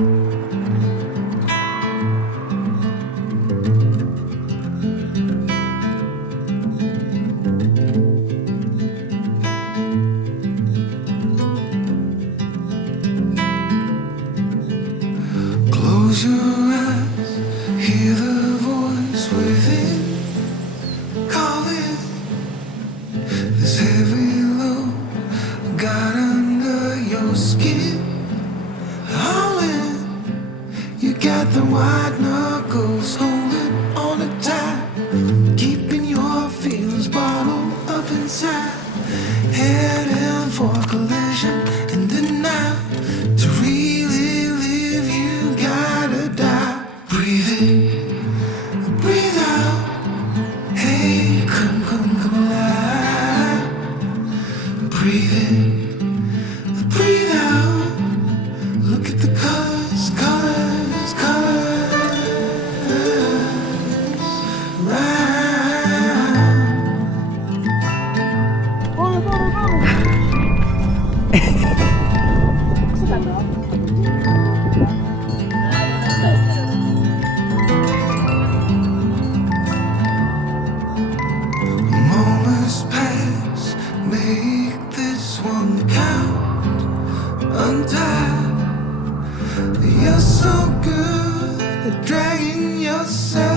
Close your eyes, hear the voice within calling. This heavy load got under your skin, howling. You got the white knuckles holding on it tight, keeping your feelings bottled up inside, heading for collision in the night. To really live, you gotta die. Breathe in, breathe out. Hey, come alive. Breathe in, breathe out. Look at the colors, colors, colors. Moments pass, make this one count. Untie. You're so good at dragging yourself